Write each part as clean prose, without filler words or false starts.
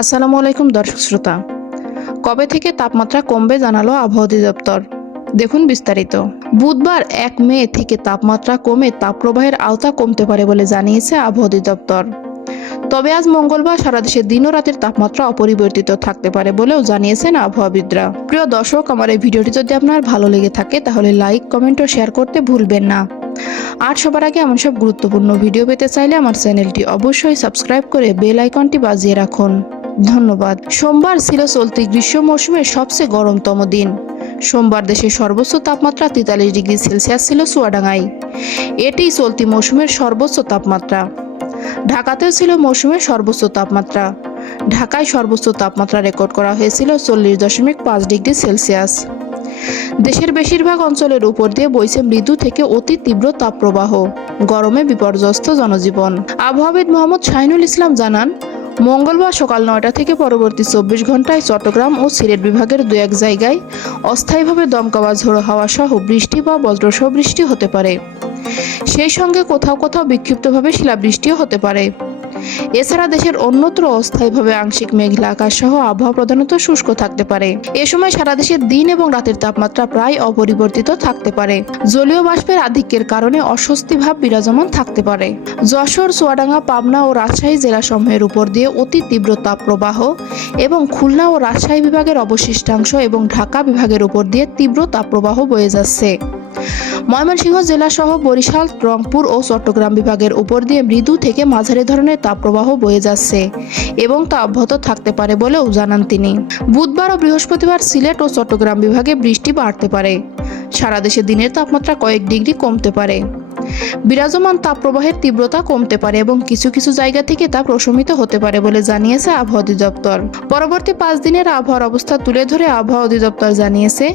আসসালামু আলাইকুম দর্শক শ্রোতা। কবে থেকে তাপমাত্রা কমবে জানালো আবহাওয়া অধিদপ্তর। দেখুন বিস্তারিত। বুধবার 1 মে থেকে তাপমাত্রা কমে তাপপ্রবাহের আওতা কমতে পারে বলে জানিয়েছে আবহাওয়া অধিদপ্তর। তবে আজ মঙ্গলবার সারা দেশে দিন ও রাতের তাপমাত্রা অপরিবর্তিত থাকতে পারে বলেও জানিয়েছেন আবহাওয়াবিদরা। প্রিয় দর্শক, আমার এই ভিডিওটি যদি আপনার ভালো লেগে থাকে তাহলে লাইক, কমেন্ট ও শেয়ার করতে ভুলবেন না। আর সবার আগে এমন সব গুরুত্বপূর্ণ ভিডিও পেতে চাইলে আমার চ্যানেলটি অবশ্যই সাবস্ক্রাইব করে বেল আইকনটি বাজিয়ে রাখুন। ধন্যবাদ। সোমবার ছিল চলতি গ্রীষ্ম মৌসুমের সবচেয়ে গরমতম দিন। সোমবার দেশের সর্বোচ্চ তাপমাত্রা 43 ডিগ্রি সেলসিয়াস ছিল চুয়াডাঙ্গায়। এটি চলতি মৌসুমের সর্বোচ্চ তাপমাত্রা। ঢাকাতেও ছিল মৌসুমের সর্বোচ্চ তাপমাত্রা। ঢাকায় সর্বোচ্চ তাপমাত্রা রেকর্ড করা হয়েছিল 40.5 ডিগ্রি সেলসিয়াস। দেশের বেশিরভাগ অঞ্চলের উপর দিয়ে বইছে মৃদু থেকে অতি তীব্র তাপপ্রবাহ। গরমে বিপর্যস্ত জনজীবন। আবহাওয়াবিদ মোহাম্মদ শাহিনুল ইসলাম জানান, মঙ্গলবার সকাল 9টা থেকে পরবর্তী 24 ঘন্টায় চট্টগ্রাম ও সিলেট বিভাগের 2-1 জায়গায় অস্থায়ীভাবে দমকা বা ঝোড়ো হাওয়া সহ বৃষ্টি বা বজ্রসহ বৃষ্টি হতে পারে। সেই সঙ্গে কোথাও কোথাও বিক্ষিপ্তভাবে শিলাবৃষ্টিও হতে পারে। এছাড়া দেশের অন্যত্র অস্থায়ীভাবে আংশিক মেঘলা আকাশ সহ আবহাওয়া প্রধানত শুষ্ক থাকতে পারে। এ সময় সারা দেশের দিন এবং রাতের তাপমাত্রা প্রায় অপরিবর্তিত থাকতে পারে। জলীয় বাষ্পের আধিক্যের কারণে অস্বস্তি ভাব বিরাজমান থাকতে পারে। যশোর, চুয়াডাঙ্গা, পাবনা ও রাজশাহী জেলাসমূহের উপর দিয়ে অতি তীব্র তাপপ্রবাহ এবং খুলনা ও রাজশাহী বিভাগের অবশিষ্টাংশ এবং ঢাকা বিভাগের উপর দিয়ে তীব্র তাপপ্রবাহ বয়ে যাচ্ছে। ময়মনসিংহ জেলা সহ বরিশাল, রংপুর ও চট্টগ্রাম বিভাগের উপর দিয়ে মৃদু থেকে মাঝারি ধরনের তাপপ্রবাহ বয়ে যাচ্ছে এবং তা অব্যাহত থাকতে পারে বলেও জানান তিনি। বুধবার ও বৃহস্পতিবার সিলেট ও চট্টগ্রাম বিভাগে বৃষ্টি বাড়তে পারে। সারা দেশে দিনের তাপমাত্রা কয়েক ডিগ্রি কমতে পারে। বিরাজমান তাপপ্রবাহের তীব্রতা কমতে পারে এবং কিছু কিছু জায়গা থেকে তা প্রশমিত হতে পারে বলে জানিয়েছে আবহাওয়া অধিদপ্তর। পরবর্তী 5 দিনের আবহাওয়ার অবস্থা তুলে ধরে আবহাওয়া অধিদপ্তর জানিয়েছে,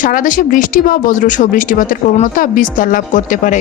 সারা দেশে বৃষ্টি বা বজ্রসহ বৃষ্টিপাতের প্রবণতা বিস্তার লাভ করতে পারে।